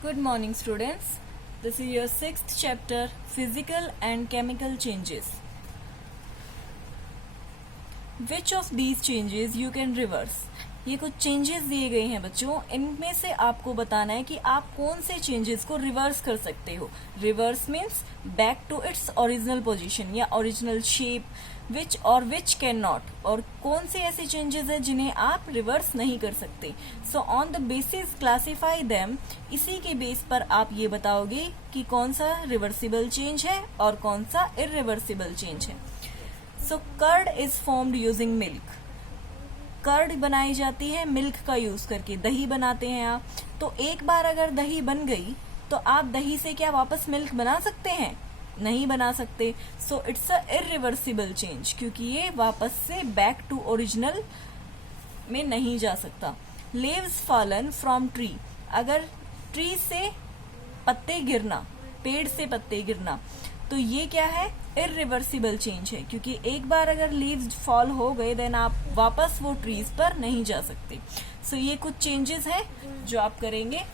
Good morning, students. This is your sixth chapter, Physical and Chemical Changes. Which of these changes you can reverse? ये कुछ changes दिए गए हैं बच्चों, इनमें से आपको बताना है कि आप कौन से चेंजेस को रिवर्स कर सकते हो. Reverse means back to its original position या original shape. Which can not, और कौन से ऐसे चेंजेस हैं जिन्हें आप रिवर्स नहीं कर सकते. So on the basis classify them, इसी के बेस पर आप ये बताओगे कि कौन सा रिवर्सिबल चेंज है और कौन सा इरिवर्सिबल चेंज है. So curd is formed using milk. Curd बनाई जाती है मिल्क का यूज करके. दही बनाते हैं आप, तो एक बार अगर दही बन गई तो आप दही से क्या वापस मिल्क बना सकते हैं? नहीं बना सकते. सो इट्स अ इरिवर्सिबल चेंज, क्योंकि ये वापस से बैक टू ओरिजिनल में नहीं जा सकता. लीव्स फॉलन फ्रॉम ट्री, अगर ट्री से पत्ते गिरना, पेड़ से पत्ते गिरना, तो ये क्या है? इरिवर्सिबल चेंज है, क्योंकि एक बार अगर लीव्स फॉल हो गए देन आप वापस वो ट्रीज पर नहीं जा सकते. सो ये कुछ चेंजेस हैं जो आप करेंगे.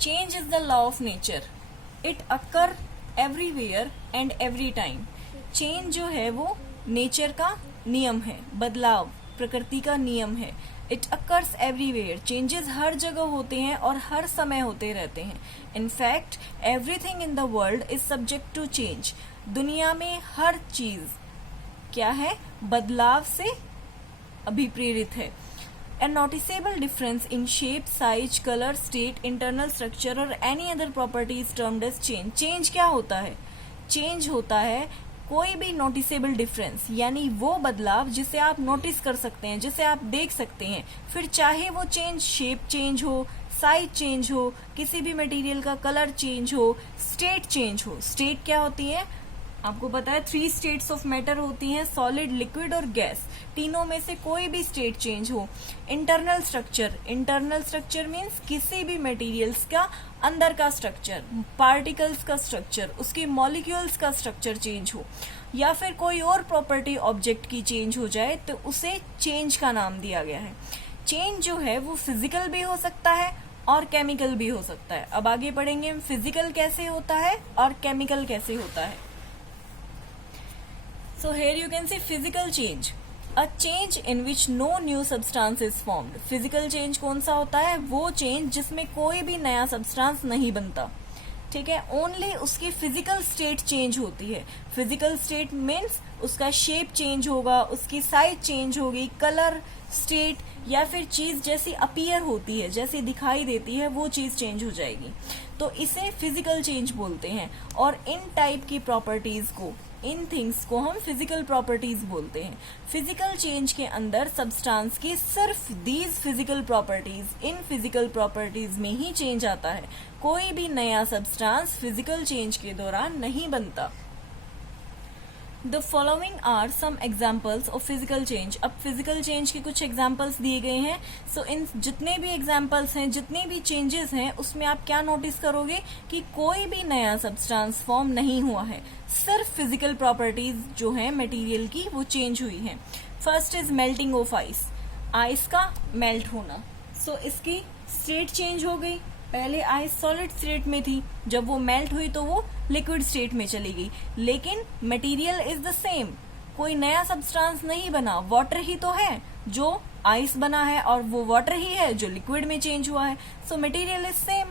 Change is the law of nature. It occur everywhere and every time. Change जो है वो नेचर का नियम है, बदलाव प्रकृति का नियम है. इट अकर्स एवरीवेयर, चेंजेस हर जगह होते हैं और हर समय होते रहते हैं. In fact everything in the world is subject to change. दुनिया में हर चीज क्या है? बदलाव से अभिप्रेरित है. A noticeable difference in shape, size, color, state, internal structure or any other property is termed as change. Change क्या होता है? Change होता है कोई भी नोटिसेबल डिफरेंस, यानी वो बदलाव जिसे आप नोटिस कर सकते हैं, जिसे आप देख सकते हैं. फिर चाहे वो चेंज शेप चेंज हो, साइज चेंज हो, किसी भी मटेरियल का कलर चेंज हो, स्टेट चेंज हो. स्टेट क्या होती है? आपको पता है 3 स्टेट्स ऑफ मैटर होती हैं, सॉलिड, लिक्विड और गैस. तीनों में से कोई भी स्टेट चेंज हो. Internal structure, internal structure means किसी भी मटेरियल्स का अंदर का स्ट्रक्चर, पार्टिकल्स का स्ट्रक्चर, उसके मॉलिक्यूल्स का स्ट्रक्चर चेंज हो, या फिर कोई और प्रॉपर्टी ऑब्जेक्ट की चेंज हो जाए तो उसे चेंज का नाम दिया गया है. चेंज जो है वो फिजिकल भी हो सकता है और केमिकल भी हो सकता है. अब आगे पढ़ेंगे हम फिजिकल कैसे होता है और केमिकल कैसे होता है. So here you can see physical change, a change in which no new substance is formed. Physical change कौन सा होता है? वो change जिसमें कोई भी नया substance नहीं बनता. ठीक है, ओनली उसकी फिजिकल स्टेट चेंज होती है. फिजिकल स्टेट मीन्स उसका शेप चेंज होगा, उसकी साइज चेंज होगी, कलर, स्टेट या फिर चीज जैसी अपीयर होती है, जैसी दिखाई देती है, वो चीज चेंज हो जाएगी. तो इसे फिजिकल चेंज बोलते हैं. और इन टाइप की प्रॉपर्टीज को, इन थिंग्स को हम फिजिकल प्रॉपर्टीज बोलते हैं. फिजिकल चेंज के अंदर सब्सटेंस की सिर्फ these physical properties, in physical properties में ही चेंज आता है. कोई भी नया सब्सटेंस फिजिकल चेंज के दौरान नहीं बनता. The following are some examples of physical change. अब फिजिकल चेंज के कुछ एग्जाम्पल्स दिए गए हैं. सो इन जितने भी एग्जाम्पल्स हैं, जितने भी चेंजेस हैं, उसमें आप क्या नोटिस करोगे कि कोई भी नया सब्सटेंस फॉर्म नहीं हुआ है, सिर्फ फिजिकल प्रॉपर्टीज जो है मटेरियल की वो चेंज हुई है. First is melting of ice. Ice का मेल्ट होना. सो इसकी स्टेट चेंज हो गई. पहले आइस सॉलिड स्टेट में थी, जब वो मेल्ट हुई तो वो लिक्विड स्टेट में चली गई, लेकिन मटेरियल इज द सेम. कोई नया सब्सटेंस नहीं बना, वाटर ही तो है जो आइस बना है और वो वाटर ही है जो लिक्विड में चेंज हुआ है. सो मटेरियल इज सेम,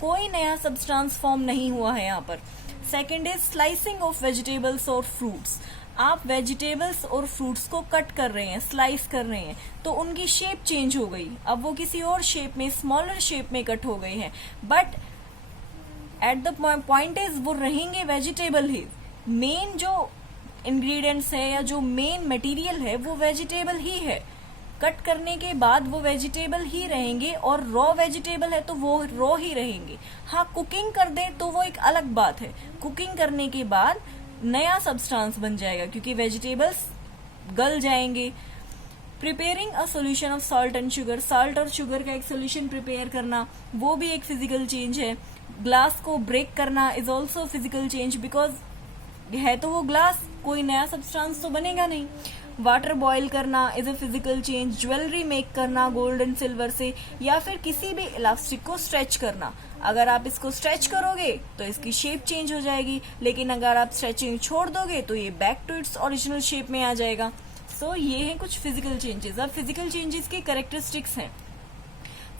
कोई नया सब्सटेंस फॉर्म नहीं हुआ है यहाँ पर. Second is slicing of vegetables और फ्रूट्स. आप वेजिटेबल्स और फ्रूट्स को कट कर रहे हैं, स्लाइस कर रहे हैं, तो उनकी शेप चेंज हो गई. अब वो किसी और शेप में, स्मॉलर शेप में कट हो गए हैं, but at the point is वो रहेंगे वेजिटेबल ही. मेन जो इंग्रेडिएंट्स है या जो मेन मटेरियल है वो वेजिटेबल ही है. कट करने के बाद वो वेजिटेबल ही रहेंगे, और रॉ वेजिटेबल है तो वो रॉ ही रहेंगे. हाँ, कुकिंग कर दे तो वो एक अलग बात है. कुकिंग करने के बाद नया सब्सटेंस बन जाएगा क्योंकि वेजिटेबल्स गल जाएंगे. Preparing a solution of salt and sugar. Salt और शुगर का एक सोल्यूशन प्रिपेयर करना, वो भी एक फिजिकल चेंज है. ग्लास को ब्रेक करना is also physical change, because है तो वो ग्लास, कोई नया सब्सटेंस तो बनेगा नहीं. वाटर बॉईल करना is a physical change, jewellery make करना गोल्ड एंड सिल्वर से, या फिर किसी भी इलास्टिक को स्ट्रेच करना। अगर आप इसको स्ट्रेच करोगे तो इसकी शेप चेंज हो जाएगी, लेकिन अगर आप स्ट्रेचिंग छोड़ दोगे तो ये back to its original shape में आ जाएगा। सो ये हैं कुछ फिजिकल चेंजेस। अब फिजिकल चेंजेस के कैरेक्टरिस्टिक्स हैं।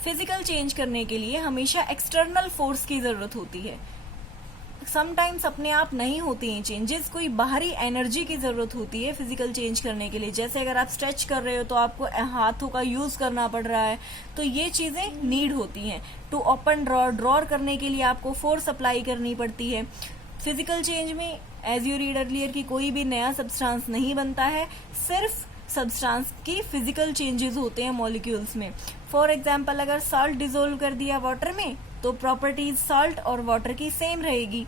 फिजिकल चेंज करने के लिए हमेशा एक्सटर्नल फोर्स की जरूरत होती है। समटाइम्स अपने आप नहीं होती हैं चेंजेस, कोई बाहरी एनर्जी की जरूरत होती है फिजिकल चेंज करने के लिए। जैसे अगर आप स्ट्रेच कर रहे हो तो आपको हाथों का यूज करना पड़ रहा है, तो ये चीजें नीड होती हैं। टू ओपन ड्रॉर करने के लिए आपको फोर्स अप्लाई करनी पड़ती है। फिजिकल चेंज में एज यू रीड अर्लियर की कोई भी नया सब्सटेंस नहीं बनता है, सिर्फ सब्सटेंस की फिजिकल चेंजेस होते हैं मॉलिक्यूल्स में। फॉर एग्जाम्पल अगर साल्ट डिसोल्व कर दिया वाटर में तो प्रॉपर्टीज साल्ट और वाटर की सेम रहेगी।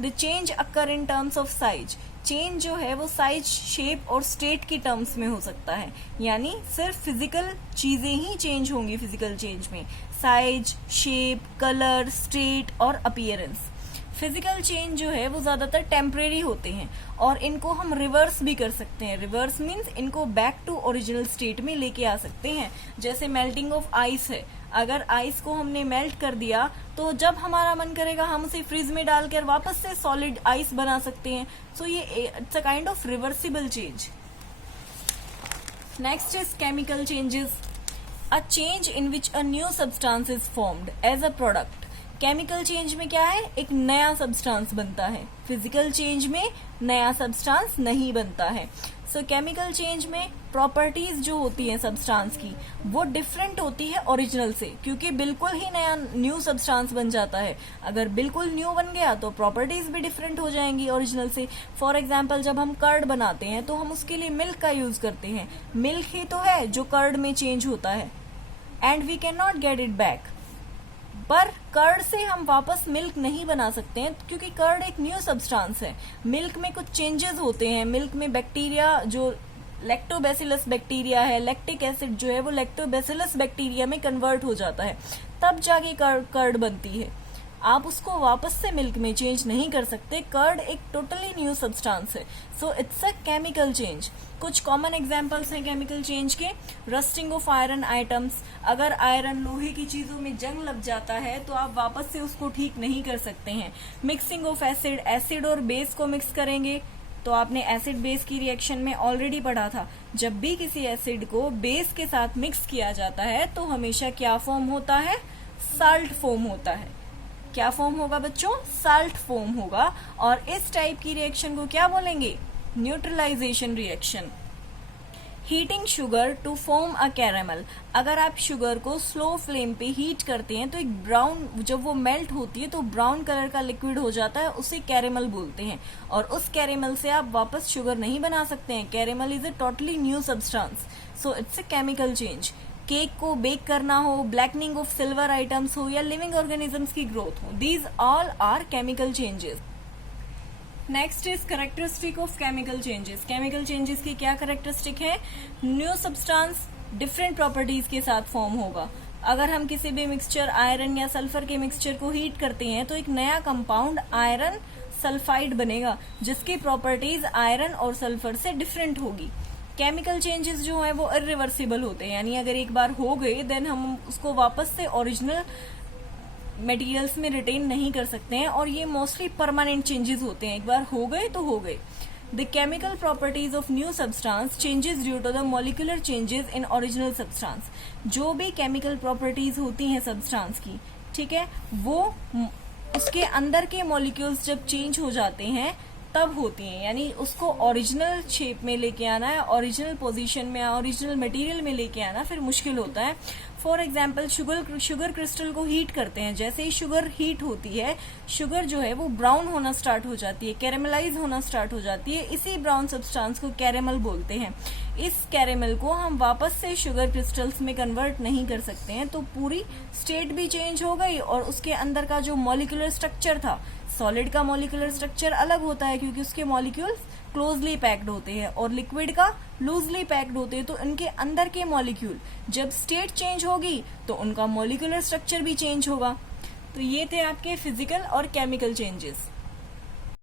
The change occur in terms of size, change जो है वो साइज, शेप और स्टेट की टर्म्स में हो सकता है, यानी सिर्फ फिजिकल चीजें ही चेंज होंगी फिजिकल चेंज में, साइज, शेप, कलर, स्टेट और अपीयरेंस। फिजिकल चेंज जो है वो ज्यादातर टेम्परेरी होते हैं और इनको हम रिवर्स भी कर सकते हैं। रिवर्स मीन्स इनको बैक टू ओरिजिनल स्टेट में लेके आ सकते हैं। जैसे मेल्टिंग ऑफ आइस है, अगर आइस को हमने मेल्ट कर दिया तो जब हमारा मन करेगा हम उसे फ्रीज में डालकर वापस से सॉलिड आइस बना सकते हैं। सो ये it's a kind of reversible change. Next is chemical changes, a change in which a new substance is formed as a product. Chemical change में क्या है, एक नया सब्सटेंस बनता है। फिजिकल चेंज में नया सब्सटेंस नहीं बनता है। सो केमिकल चेंज में प्रॉपर्टीज जो होती है सब्सटेंस की वो डिफरेंट होती है ओरिजिनल से, क्योंकि बिल्कुल ही नया न्यू सब्सटेंस बन जाता है। अगर बिल्कुल न्यू बन गया तो प्रॉपर्टीज भी डिफरेंट हो जाएंगी ओरिजिनल से। फॉर एग्जाम्पल जब हम कर्ड बनाते हैं तो हम उसके लिए मिल्क का यूज करते हैं। मिल्क ही तो है जो कर्ड में चेंज होता है and we can not get it back. पर कर्ड से हम वापस मिल्क नहीं बना सकते हैं क्योंकि कर्ड एक न्यू सब्सटेंस है। मिल्क में कुछ चेंजेस होते हैं। मिल्क में बैक्टीरिया जो लैक्टोबैसिलस बैक्टीरिया है, लैक्टिक एसिड जो है वो लैक्टोबैसिलस बैक्टीरिया में कन्वर्ट हो जाता है, तब जाके कर्ड बनती है। आप उसको वापस से मिल्क में चेंज नहीं कर सकते। कर्ड एक टोटली न्यू सब्सटेंस है। सो इट्स अ केमिकल चेंज। कुछ कॉमन एग्जांपल्स हैं केमिकल चेंज के। रस्टिंग ऑफ आयरन आइटम्स, अगर आयरन लोहे की चीजों में जंग लग जाता है तो आप वापस से उसको ठीक नहीं कर सकते हैं। मिक्सिंग ऑफ एसिड, एसिड और बेस को मिक्स करेंगे तो आपने एसिड बेस की रिएक्शन में ऑलरेडी पढ़ा था। जब भी किसी एसिड को बेस के साथ मिक्स किया जाता है तो हमेशा क्या फॉर्म होता है, साल्ट फॉर्म होता है। क्या फॉर्म होगा बच्चों, साल्ट फॉर्म होगा। और इस टाइप की रिएक्शन को क्या बोलेंगे, neutralization reaction. Heating sugar to form a caramel, अगर आप शुगर को स्लो फ्लेम पे हीट करते हैं तो एक ब्राउन, जब वो मेल्ट होती है तो ब्राउन कलर का लिक्विड हो जाता है, उसे कैरेमल बोलते हैं। और उस कैरेमल से आप वापस शुगर नहीं बना सकते हैं। Caramel is a totally new substance, so it's a chemical change. Cake को बेक करना हो, ब्लैकनिंग ऑफ सिल्वर आइटम्स हो या लिविंग ऑर्गेनिजम्स की ग्रोथ हो, these all are chemical changes. Next is characteristic of chemical changes. Chemical changes की क्या characteristic है, न्यू सब्सटेंस डिफरेंट प्रॉपर्टीज के साथ फॉर्म होगा। अगर हम किसी भी मिक्सचर आयरन या सल्फर के मिक्सचर को हीट करते हैं तो एक नया कंपाउंड आयरन सल्फाइड बनेगा जिसकी प्रॉपर्टीज आयरन और सल्फर से डिफरेंट होगी। केमिकल चेंजेस जो है वो इरिवर्सिबल होते हैं, यानी अगर एक बार हो गए देन हम उसको वापस से ओरिजिनल मटेरियल्स में रिटेन नहीं कर सकते हैं, और ये मोस्टली परमानेंट चेंजेस होते हैं। एक बार हो गए तो हो गए। The chemical properties of new substance changes due to the molecular changes in original substance. जो भी केमिकल प्रॉपर्टीज होती हैं सब्सटेंस की, ठीक है, वो उसके अंदर के मॉलिक्यूल्स जब चेंज हो जाते हैं तब होती हैं, यानी उसको ओरिजिनल शेप में लेके आना है, ओरिजिनल पोजीशन में, ओरिजिनल मटेरियल में लेके आना फिर मुश्किल होता है। फॉर एग्जाम्पल शुगर क्रिस्टल को हीट करते हैं, जैसे ही शुगर हीट होती है शुगर जो है वो ब्राउन होना स्टार्ट हो जाती है, कैरेमलाइज होना स्टार्ट हो जाती है। इसी ब्राउन सब्सटेंस को कैरेमल बोलते हैं। इस कैरेमल को हम वापस से शुगर क्रिस्टल्स में कन्वर्ट नहीं कर सकते हैं, तो पूरी स्टेट भी चेंज हो गई और उसके अंदर का जो मॉलिक्यूलर स्ट्रक्चर था, सॉलिड का मॉलिक्यूलर स्ट्रक्चर अलग होता है क्योंकि उसके मॉलिक्यूल्स क्लोजली पैक्ड होते हैं और लिक्विड का लूजली पैक्ड होते हैं, तो इनके अंदर के मॉलिक्यूल जब स्टेट चेंज होगी तो उनका मॉलिक्यूलर स्ट्रक्चर भी चेंज होगा। तो ये थे आपके फिजिकल और केमिकल चेंजेस।